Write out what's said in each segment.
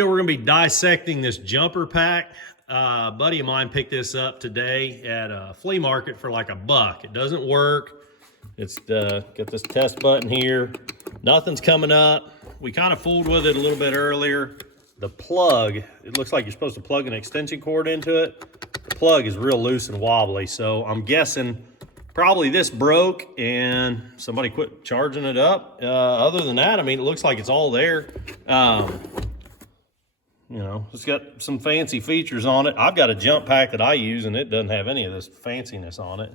We're going to be dissecting this jumper pack. A buddy of mine picked this up today at a flea market for like $1. It doesn't work. It's got this test button here. Nothing's coming up. We kind of fooled with it a little bit earlier. The plug, it looks like you're supposed to plug an extension cord into it. The plug is real loose and wobbly, so I'm guessing probably this broke and somebody quit charging it up. Other than that, I mean, it looks like it's all there. You know, it's got some fancy features on it. I've got a jump pack that I use, and it doesn't have any of this fanciness on it.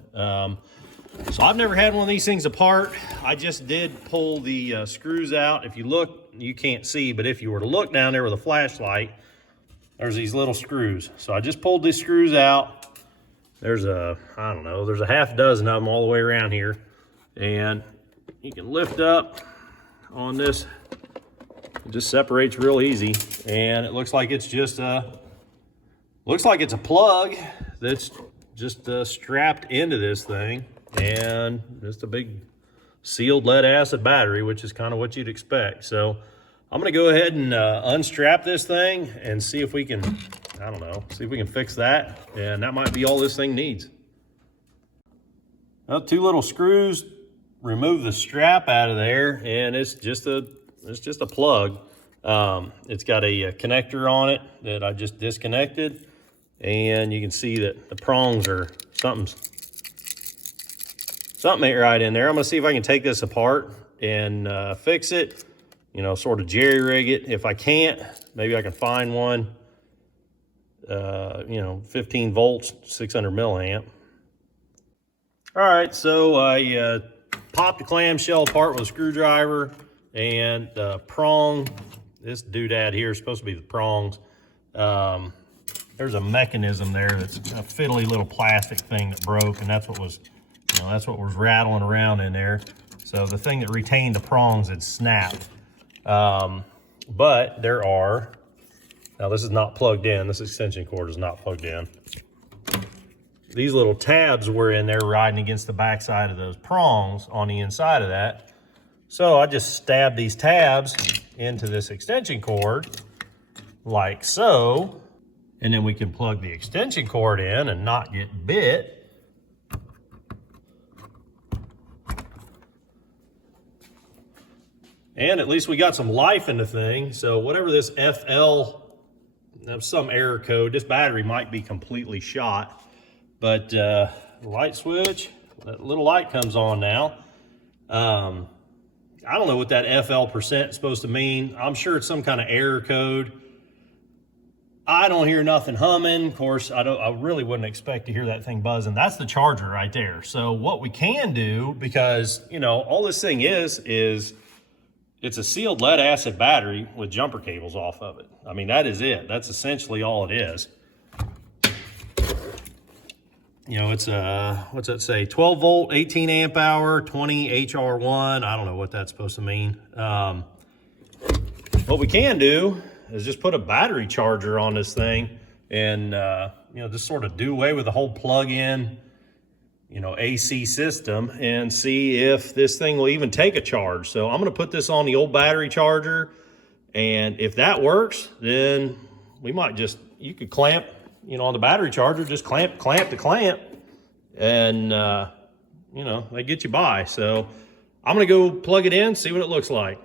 So I've never had one of these things apart. I just did pull the screws out. If you look, you can't see, but if you were to look down there with a flashlight, there's these little screws. So I just pulled these screws out. There's I don't know, there's a half dozen of them all the way around here. And you can lift up on this. It just separates real easy, and it looks like it's just a plug that's just strapped into this thing, and just a big sealed lead acid battery, which is kind of what you'd expect. So I'm gonna go ahead and unstrap this thing and see if we can, I don't know, see if we can fix that, and that might be all this thing needs. Well, 2 little screws remove the strap out of there, and it's just a plug. It's got a connector on it that I just disconnected, and you can see that the prongs are something ain't right in there. I'm gonna see if I can take this apart and fix it, you know, sort of jerry rig it. If I can't, maybe I can find one, you know, 15 volts, 600 milliamp. All right, so I popped the clamshell apart with a screwdriver, and the prong, this doodad here is supposed to be the prongs. There's a mechanism there that's a fiddly little plastic thing that broke, and that's what was, you know, that's what was rattling around in there. So the thing that retained the prongs had snapped. But there are, now this is not plugged in, this extension cord is not plugged in. These little tabs were in there riding against the backside of those prongs on the inside of that. So I just stabbed these tabs into this extension cord like so, and then we can plug the extension cord in and not get bit. And at least we got some life in the thing. So whatever this FL, some error code, this battery might be completely shot. But the light switch, that little light comes on now. I don't know what that FL % is supposed to mean. I'm sure it's some kind of error code. I don't hear nothing humming. Of course, I really wouldn't expect to hear that thing buzzing. That's the charger right there. So what we can do, because, you know, all this thing is it's a sealed lead acid battery with jumper cables off of it. I mean, that is it. That's essentially all it is. You know, it's what's that say? 12 volt, 18 amp hour, 20 HR1. I don't know what that's supposed to mean. What we can do is just put a battery charger on this thing and, you know, just sort of do away with the whole plug-in, you know, AC system and see if this thing will even take a charge. So I'm going to put this on the old battery charger, and if that works, then we might just, you could clamp, you know, on the battery charger, just clamp to clamp, and, you know, they get you by. So I'm going to go plug it in, see what it looks like.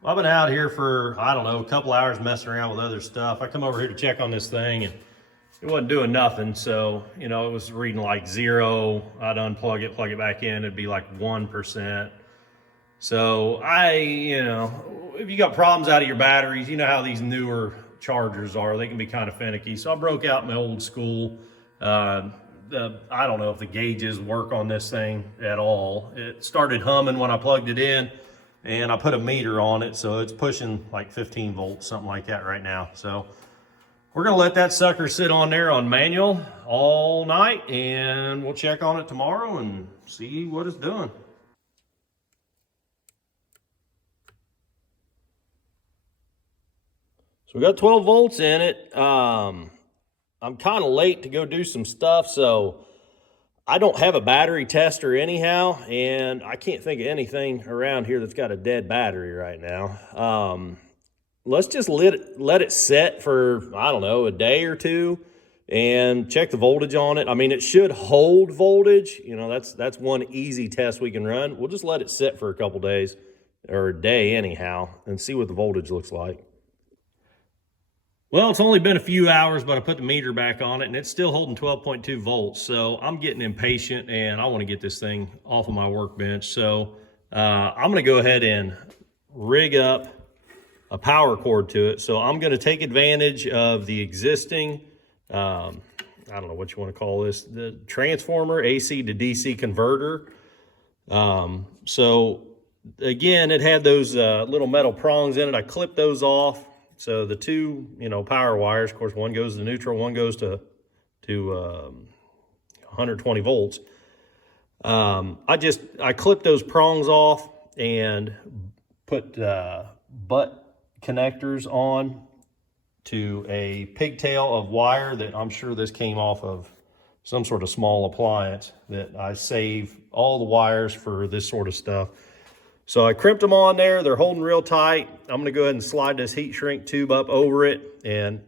Well, I've been out here for, I don't know, a couple hours messing around with other stuff. I come over here to check on this thing, and it wasn't doing nothing. So, you know, it was reading like 0. I'd unplug it, plug it back in. It'd be like 1%. So you know, if you got problems out of your batteries, you know how these newer chargers are, they can be kind of finicky. So I broke out my old school. I don't know if the gauges work on this thing at all. It started humming when I plugged it in, and I put a meter on it, so it's pushing like 15 volts, something like that right now. So we're gonna let that sucker sit on there on manual all night, and we'll check on it tomorrow and see what it's doing. So we got 12 volts in it. I'm kind of late to go do some stuff, so I don't have a battery tester anyhow, and I can't think of anything around here that's got a dead battery right now. let's just let it set for, I don't know, a day or two and check the voltage on it. I mean, it should hold voltage. You know, that's one easy test we can run. We'll just let it sit for a couple days, or a day anyhow, and see what the voltage looks like. Well, it's only been a few hours, but I put the meter back on it and it's still holding 12.2 volts. So I'm getting impatient and I want to get this thing off of my workbench. So I'm going to go ahead and rig up a power cord to it. So I'm going to take advantage of the existing, I don't know what you want to call this, the transformer, AC to DC converter. So again, it had those little metal prongs in it. I clipped those off. So the two, power wires, of course, one goes to neutral, one goes to 120 volts. I clipped those prongs off and put butt connectors on to a pigtail of wire that I'm sure this came off of some sort of small appliance that I save all the wires for this sort of stuff. So I crimped them on there. They're holding real tight. I'm going to go ahead and slide this heat shrink tube up over it and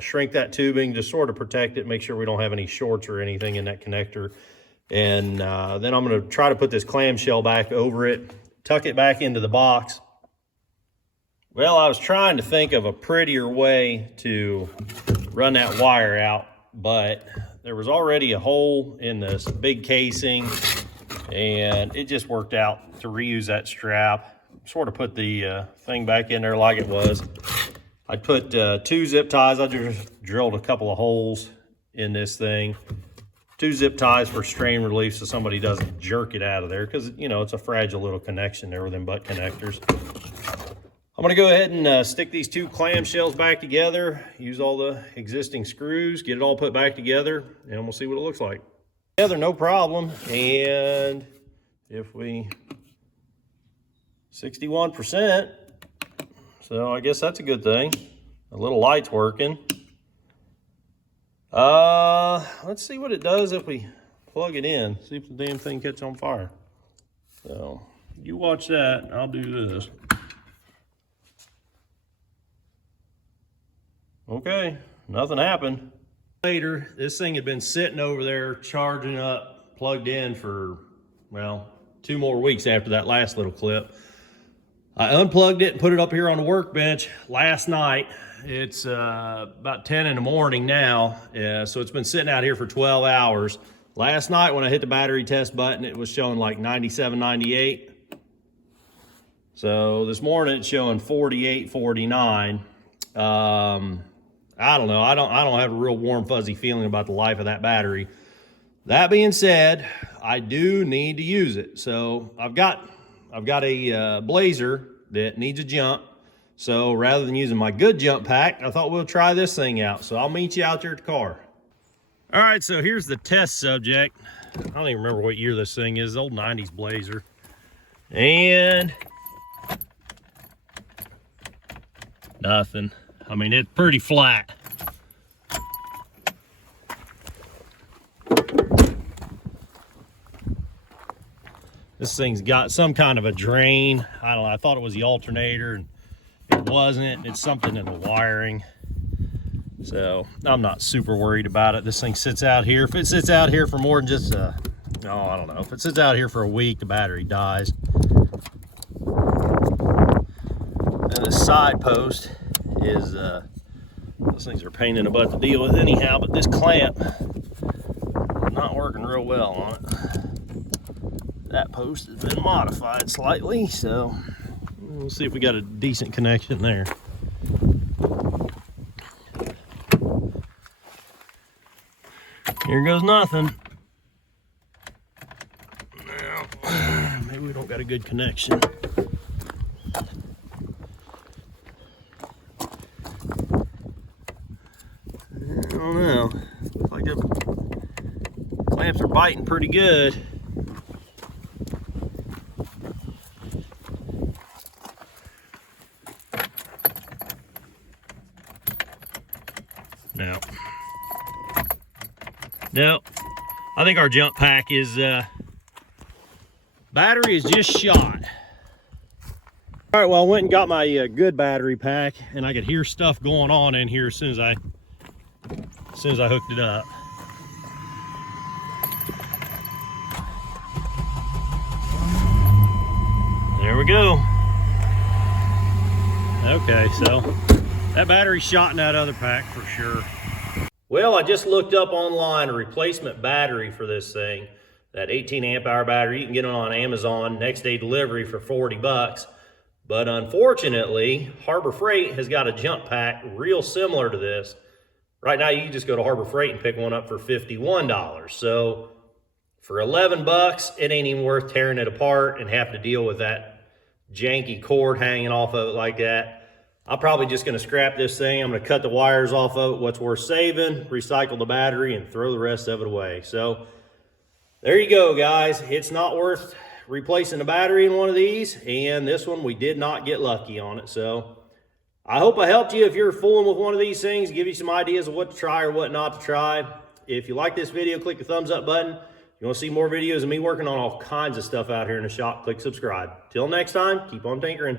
shrink that tubing, just sort of protect it, make sure we don't have any shorts or anything in that connector. And then I'm going to try to put this clamshell back over it, tuck it back into the box. Well, I was trying to think of a prettier way to run that wire out, but there was already a hole in this big casing, and it just worked out to reuse that strap, sort of put the thing back in there like it was. I put 2 zip ties. I just drilled a couple of holes in this thing. 2 zip ties for strain relief so somebody doesn't jerk it out of there, because, it's a fragile little connection there with them butt connectors. I'm going to go ahead and stick these 2 clamshells back together, use all the existing screws, get it all put back together, and we'll see what it looks like. Together, no problem. And if we 61%, so I guess that's a good thing. A little light's working. Let's see what it does if we plug it in, see if the damn thing catches on fire. So you watch that, I'll do this. Okay, nothing happened. Later, this thing had been sitting over there charging up, plugged in for, well, 2 more weeks after that last little clip. I unplugged it and put it up here on the workbench last night. It's about 10 in the morning now, so it's been sitting out here for 12 hours. Last night when I hit the battery test button, it was showing like 97, 98. So this morning it's showing 48, 49. I don't know. I don't have a real warm, fuzzy feeling about the life of that battery. That being said, I do need to use it. So I've got a Blazer that needs a jump. So rather than using my good jump pack, I thought we'll try this thing out. So I'll meet you out there at the car. All right, so here's the test subject. I don't even remember what year this thing is, the old 90s Blazer. And nothing. I mean, it's pretty flat. This thing's got some kind of a drain. I don't know, I thought it was the alternator, and it wasn't. It's something in the wiring. So I'm not super worried about it. This thing sits out here. If it sits out here for more than just I don't know. If it sits out here for a week, the battery dies. And the side post is, those things are a pain in the butt to deal with anyhow, but this clamp is not working real well on it. That post has been modified slightly, so we'll see if we got a decent connection there. Here goes nothing. Now, maybe we don't got a good connection. I don't know. Looks like the clamps are biting pretty good. No, I think our jump pack is, battery is just shot. All right, well, I went and got my good battery pack, and I could hear stuff going on in here as soon as I hooked it up. There we go. Okay, so that battery's shot in that other pack for sure. Well, I just looked up online a replacement battery for this thing. That 18 amp hour battery, you can get it on Amazon, next day delivery for 40 bucks. But unfortunately, Harbor Freight has got a jump pack real similar to this. Right now, you can just go to Harbor Freight and pick one up for $51. So for 11 bucks, it ain't even worth tearing it apart and have to deal with that janky cord hanging off of it like that. I'm probably just gonna scrap this thing. I'm gonna cut the wires off of it, what's worth saving, recycle the battery, and throw the rest of it away. So there you go, guys. It's not worth replacing a battery in one of these, and this one we did not get lucky on it. So I hope I helped you if you're fooling with one of these things, give you some ideas of what to try or what not to try. If you like this video, click the thumbs up button. If you want to see more videos of me working on all kinds of stuff out here in the shop, click subscribe. Till next time, keep on tinkering.